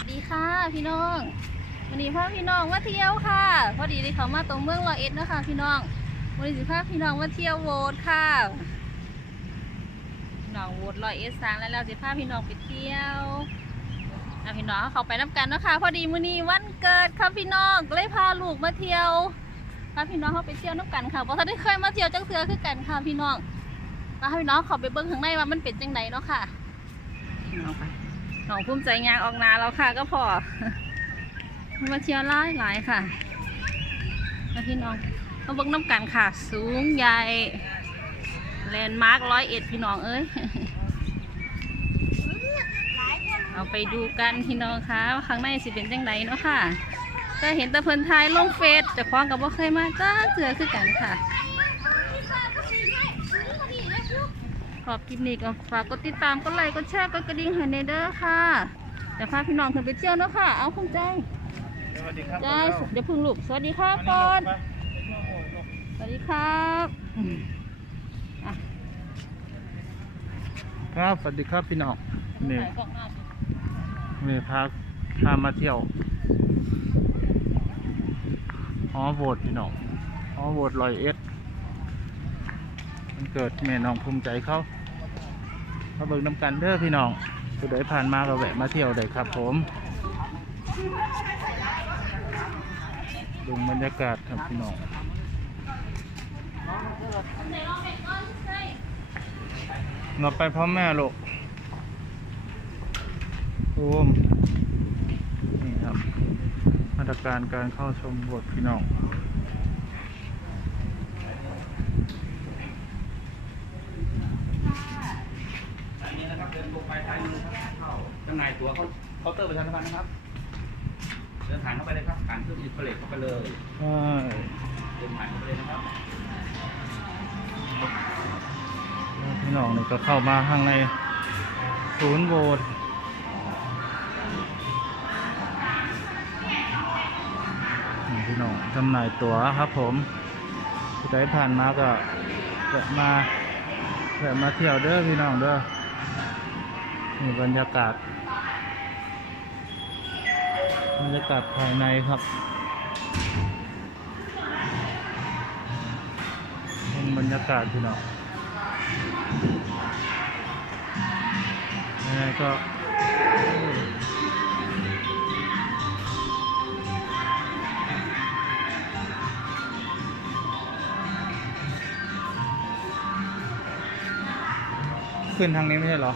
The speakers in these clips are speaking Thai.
วัสดีค่ะพี่น้องวันนี้พาพี่น้องมาเที่ยวค่ะ พอดีได้เขามาตรงเมืองร้อยเอ็ดเนาะคะพี่น้องวันนี้สิพาพี่น้องมาเที่ยวโวดค่ะพี่น้องโวดร้อยเอ็ดสางแล้วเราจะพาพี่น้องไปเที่ยวอะพี่น้องเขาไปน้ำกันเนาะคะ พอดีมื้อนี้วันเกิดค่ะพี่น้องเลยพาลูกมาเที่ยวพาพี่น้องเขาไปเที่ยวน้ำกันค่ะเพราะท่านได้เคยมาเที่ยวจังเสือคือกันค่ะพี่น้องมาให้พี่น้องเขาไปเบิ้งข้างในว่ามันเป็นจังไดเนาะค่ะพี่น้องไป น้องภูมิใจงานออกนาแล้วค่ะ ก็พอมาเที่ยวไล่หลายค่ะแล้วพี่น้องมาบิ่งน้ำกันค่ะ สูงใหญ่แลนด์มาร์คร้อยเอ็ดพี่น้องเอ้ยเอาไปดูกันพี่น้องคะว่าข้างในสิเป็นจังไดเนาะค่ะก็เห็นตะเพิ่นทายลงเฟซจะคล้องกับว่าเคยมาจ้าเสือคือกันค่ะ อบคลิปนี้ก็ฝากกดติดตามกดไลค์กดแชร์กดกระดิ่งให้ในเด้อค่ะเดี๋ยวพาพี่น้องขึ้นไปเที่ยวเนาะค่ะ เอาคุณใจสวัสดีครับใจเดี๋ยวพึ่งลูกสวัสดีครับก่อนสวัสดีครับอืมอะครับสวัสดีครับพี่น้องนี่ถ่ายกล้องหน้าสิมีพักพามาเที่ยวหอโหวตพี่น้องหอโหวตลอยเอ็ดมันเกิดแม่น้องภูมิใจเขา มาเบิ่งน้ำกันเด้อพี่น้องผู้ใดผ่านมาก็แวะมาเที่ยวได้ครับ ผมดูบรรยากาศครับพี่น้องเราไปพร้อมแม่ลูกภูมนี่ครับมาตรการการเข้าชมบทพี่น้อง อันนี้นะครับเดินลงไปท้ายมือครับ เข้าข้างในตัวเขาเคาน์เตอร์ประชาสัมพันธ์นะครับ เดินผ่านเข้าไปเลยครับผ่านเครื่องอินเทอร์เน็ตเข้าไปเลย ใช่เดินผ่านเข้าไปเลยนะครับ พี่น้องนี่ก็เข้ามาข้างในศูนย์โบสถ์นี่พี่น้องจำหน่ายตั๋วครับ ผมผู้ใดผ่านมาก็แวะมาแวะมาเที่ยวเด้อพี่น้องเด้อนี่บรรยากาศ บรรยากาศภายในครับบรรยากาศพี่น้องยังไงก็ขึ้นทางนี้ไม่ใช่เหรอ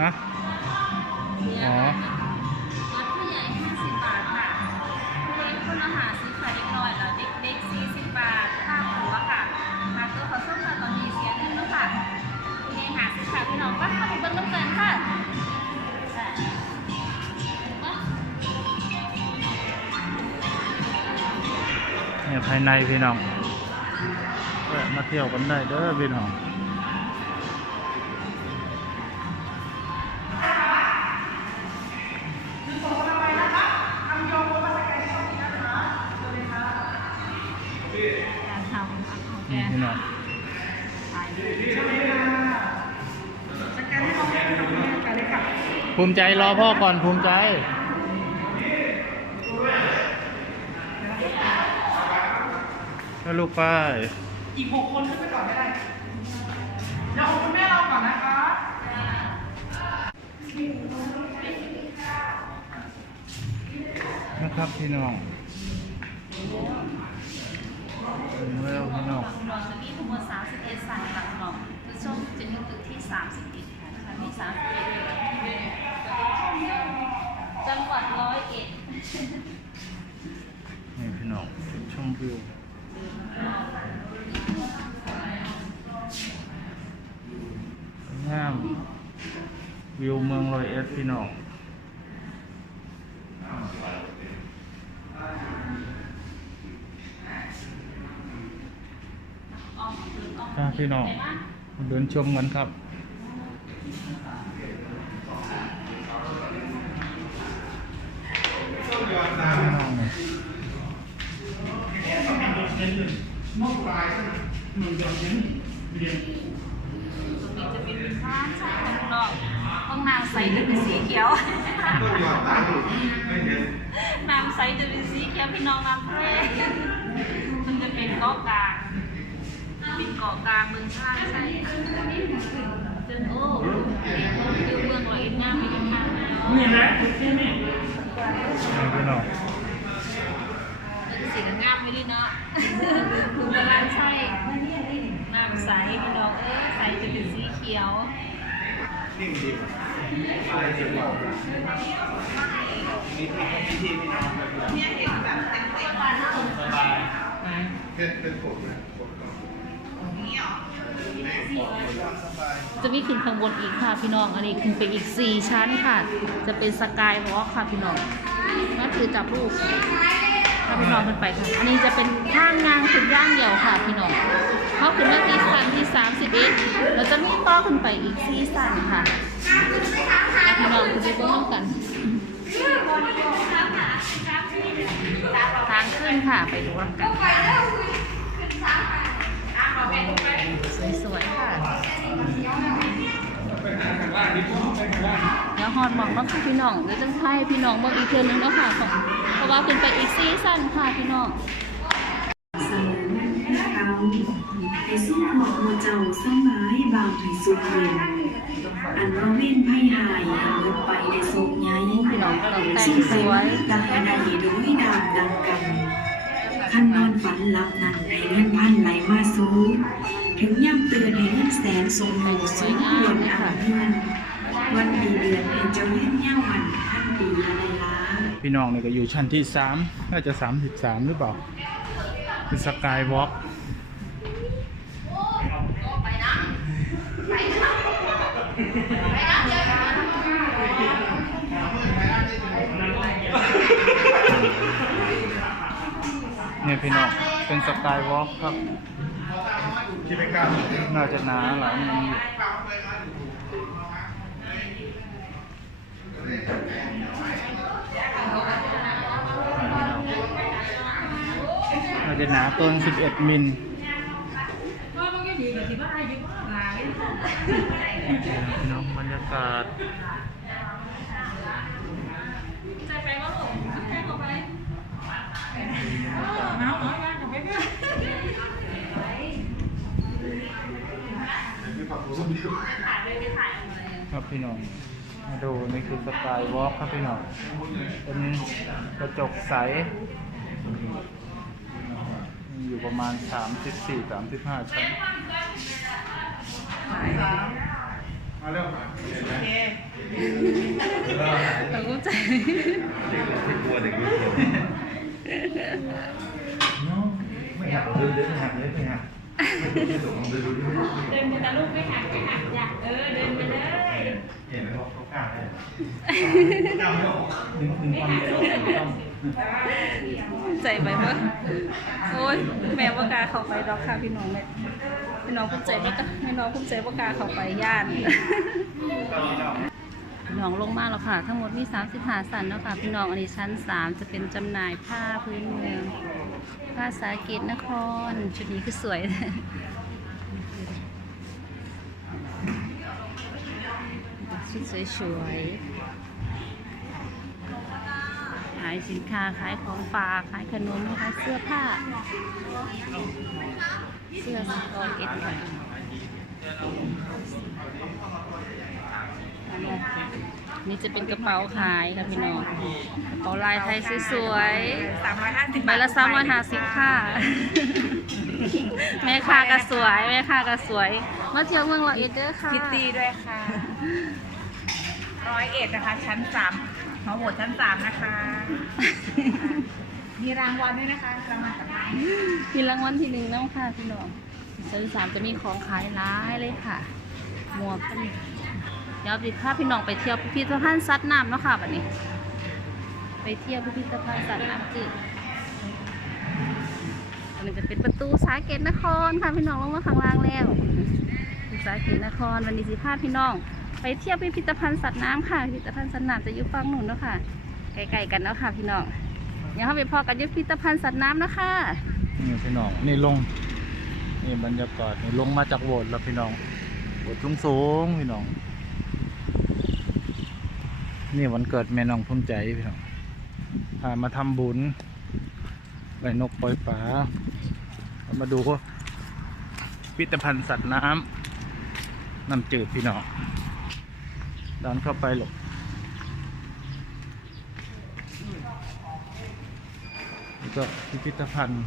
ฮะ อ๋อายในพี่น้องแวะมาเที่ยวกันได้เด้อพี่น้องนี่พี่น้องภูมิใจรอพ่อก่อนภูมิใจ แล้วลูกไป อีกหกคนขึ้นไปก่อนไม่ได้เดี๋ยวคุณแม่เราก่อนนะคะ นะครับพี่น้องถึงแล้วพี่น้องหลวงจะมีทั้งหมด31สายหลักหลวงคือส้มจะอยู่ตึกที่ 31ค่ะนะคะมี31 มืองร้อยเอ็ดพี่น้องถ้าพี่น้องมาเดินชมกันครับพี่น้องเนี่ยนอกลายหนึ่งเดียวเย็นเรียน ตรงนี้จะเป็นบ้านใช่ของข้างนอกห้องน้ำใสจะเป็นสีเขียวน้ำใสจะเป็นสีเขียวพี่น้องน้ำทะเลมันจะเป็นเกาะกลางเป็นเกาะกลางเมืองชาใช่ค่ะจนโอ้คือเมืองร้อยเอ็ดงามมีทุกทางแล้วนี่นะพี่น้องเป็นสีงามไม่ด้วยเนาะคือประมาณใช่น้ ใสพี่น้องเออใสจะเป็นสีเขียวจะมีขึ้นข้างบนอีกค่ะพี่น้อง อันนี้ขึ้นไปอีก 4 ชั้นค่ะ จะเป็นสกายวอล์กค่ะพี่น้องนั่นคือจับรูป ถ้าพี่น้องขึ้นไปค่ะ อันนี้จะเป็นทางงานขึ้นย่างเดียวค่ะพี่น้องเขาขึ้นมาที่ชั้นที่31แล้วจะมีต่อขึ้นไปอีก4ชั้นค่ะพี่น้องคุณไปเบิ้งกัน ทางขึ้นค่ะไปดูกันสวยๆค่ะเดี๋ยวฮอดหมองเนาะค่ะพี่น้องเดี๋ยวจะให้พี่น้องเบิ่งอีกเทื่อนึงนะค่ะเพราะ ว่าขึ้นไปอีกซีซั่นค่ะพี่น้องเสมอเขาให้สู้หมอกมัวเจ้าสมัยบางให้สุดเย็นอันว่าเว้นไพ่หายให้เบิดไปได้โศกใหญ่พี่น้องก็แต่งสวยดังให้ได้ด้ยดามดังกันขั้นนอนฝันหลับนั้นให้เงินพันไหลมาสู้ถึงย่ำเตือนให้เงินแสนส่งให้สูงเงินอ่านเงินวันดีเดือนให้เจ้าเล่นย่าวันพันปีอะไร พี่น้องเนี่ยก็อยู่ชั้นที่สามน่าจะสามสิบสามหรือเปล่าเป็นสกายวอล์กเนี่ยพี่น้องเป็นสกายวอล์กครับน่าจะหนาหลายมุมอยู่ น่าจะหนาเกิน11 มิลพี่น้องบรรยากาศใจไปว่าหลงใจเข้าไปถ่ายเลยไปถ่ายออกมาเลยครับพี่น้อง มาดูนี่คือสกายวอล์กครับพี่น้องเป็นกระจกใสมีอยู่ประมาณ 34 35 ชั้นเราก็ใจไม่หักเดินเดินไม่หักเลยไม่หัก เดินไปตาลูกไม่หักไม่หักอยากเออเดินไปเลยเห็นไหมเขากล้าเลยถึงถึงความเร็วต้องใจไปเมื่อโอ้ยแม่ว่ากาเข้าไปดอกค่ะพี่น้องแม่พี่น้องภูมิใจว่ากาพี่น้องภูมิใจว่ากาเข้าไปย่าน พี่น้องลงมาแล้วค่ะ ทั้งหมดมี35สันเนาะค่ะ พี่น้องอันนี้ชั้น 3 จะเป็นจำหน่ายผ้าพื้นเมือง ผ้าสาเกตนคร ชุดนี้คือสวยชุดสวยๆขายสินค้าขายของฝากขายขนมขายเสื้อผ้า เสื้อสกอร์เก็ตค่ะอันนี้ นี่จะเป็นกระเป๋าขายค่ะพี่น้องกระเป๋าลายไทยสวยๆสามร้อยห้าสิบใบละสามร้อยห้าสิบค่ะ แม่ค้าก็สวย แม่ค้าก็สวย มาเที่ยวเมืองร้อยเอ็ดเด้อค่ะคิตตี้ด้วยค่ะร้อยเอ็ดนะคะ ชั้นสามหอหมดชั้นสามนะคะ มีรางวัลด้วยนะคะรางวัลกับมีรางวัลที่หนึ่งน้องค่ะพี่น้องชั้นสามจะมีของขายร้ายเลยค่ะ หมวกก็มีเดี๋ยวติดภาพพี่น้องไปเที่ยวพิพิธภัณฑ์สัตว์น้ำเนาะค่ะบัดนี้ ไปเที่ยวพิพิธภัณฑ์สัตว์น้ำจืดอันนี้จะเป็นประตูสาเกตนครค่ะพี่น้องลงมาข้างล่างแล้วสาเกตนครวันนี้สิพาพี่น้อง ไปเที่ยวพิพิธภัณฑ์สัตว์น้ำค่ะพิพิธภัณฑ์สัตว์น้ำจะอยู่ฝั่งนู้นเนาะค่ะไกลๆกันเนาะค่ะ พี่น้องเดี๋ยวเราไปพอกันยุพิพิธภัณฑ์สัตว์น้ำเนาะค่ะนี่พี่น้องนี่ลงนี่บรรยากาศนี่ลงมาจากโบสถ์แล้วพี่น้องโบทสูงสูงๆพี่น้อง นี่วันเกิดแม่น้องภูมิใจพี่น้องพามาทำบุญไปนกปล่อยปลามาดูพิพิธภัณฑ์สัตว์น้ำน้ำจืดพี่น้องดันเข้าไปหลบแล้วก็พิพิธภัณฑ์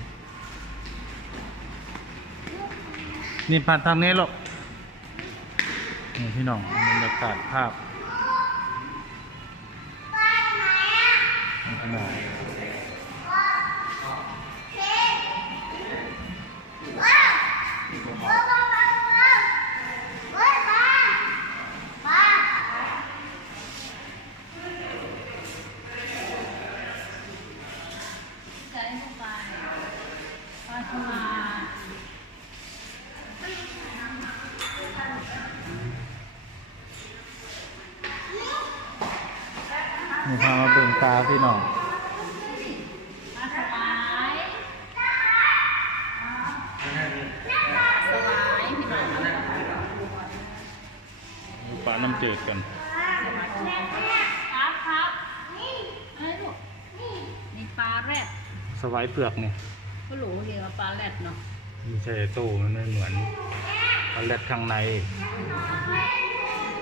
นี่ผ่านทางนี้หรอกนี่พี่น้องบรรยากาศภาพ งปลาพี่น้องดูปลาน้ำจืดกันครับครับนี่อะไรลูกนี่ปลาแรดสวายเปลือกนี่ก็หลูเรียกว่าปลาแรดเนาะไม่ใช่ตู้มันไม่เหมือนปลาแรดข้างใน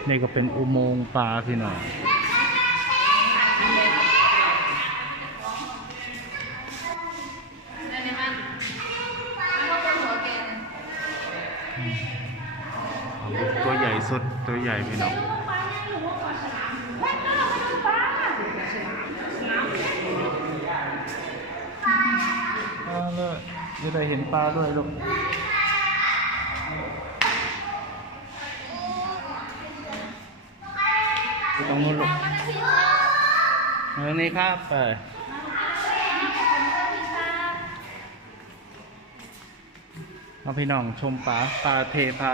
นี่ก็เป็นอุโมงค์ปลาพี่น้อง สุดตัวใหญ่พี่น้องมาเลยจะได้เห็นปลาด้วยลูกไปตรงนู้นลูกเออนี่ครับไปเอาพี่น้องชมปลาปลาเทพา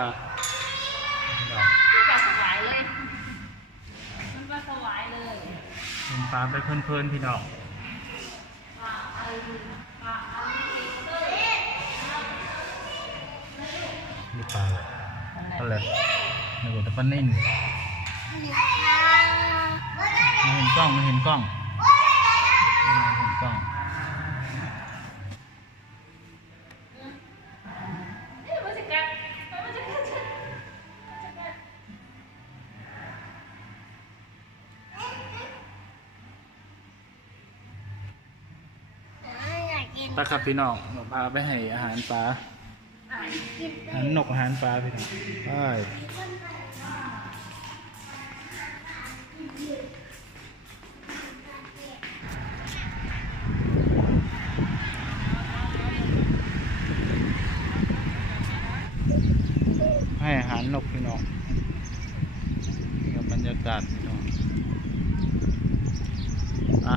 พี่น้อง ปลาสวายเลย มันปลาสวายเลย ปลาไปเพลินๆพี่น้องปลาอะไรปลาอะไรนี่ปลาอะไรนี่ก็ตะปันนิ่นไม่เห็นกล้องไม่เห็นกล้องไม่เห็นกล้อง ตาครับพี่น้องหนูพาไปให้อาหารปลาอาหารนกอาหารปลาพี่น้องไปให้อาหารนกพี่น้องนี่ก็บรรยากาศพี่น้องอะ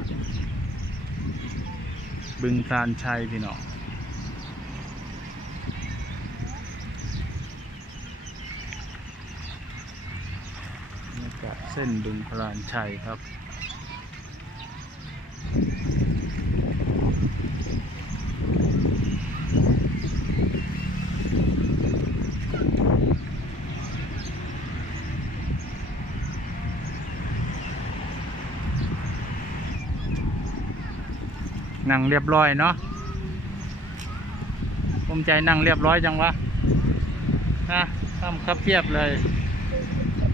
บึงพรานชัยพี่น้องบรรยากาศเส้นบึงพรานชัยครับ นั่งเรียบร้อยเนาะภูมิใจนั่งเรียบร้อยจังวะนะทำคับเพียบเลย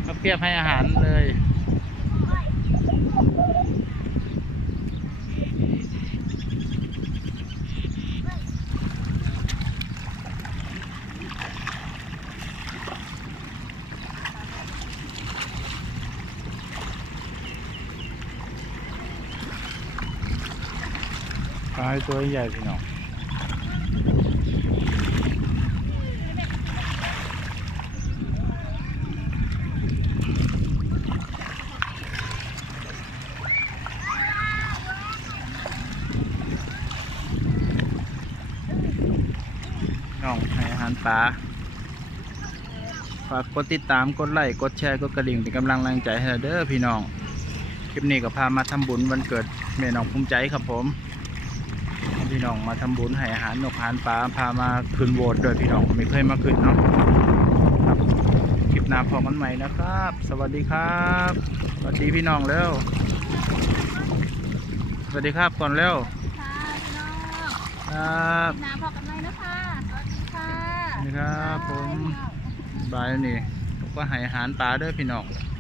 คับเพียบให้อาหารเลย ลาตัวใหญ่พี่น้องน้องให้อาหารปลาฝากกดติดตาม กดไลค์ กดแชร์ กดกระดิ่งเป็นกำลังแรงใจให้เราเด้อพี่น้อง คลิปนี้ก็พามาทำบุญวันเกิดแม่น้องภูมิใจครับผม พี่น้องมาทำบุญให้อาหารนกอาหารปลาพามาขึ้นโบสถ์ด้วยพี่น้องไม่เคยมาขึ้นเนาะครับคลิปหน้าพอกันใหม่นะครับ สวัสดีครับสวัสดีพี่น้องเร็วสวัสดีครับก่อนเร็วค่ะพี่น้องครับน้ำพอกันไหมนะคะ สวัสดีค่ะสวัสดีครับผมบายแล้วนี่ผมก็ให้อาหารปลาเด้อพี่น้องค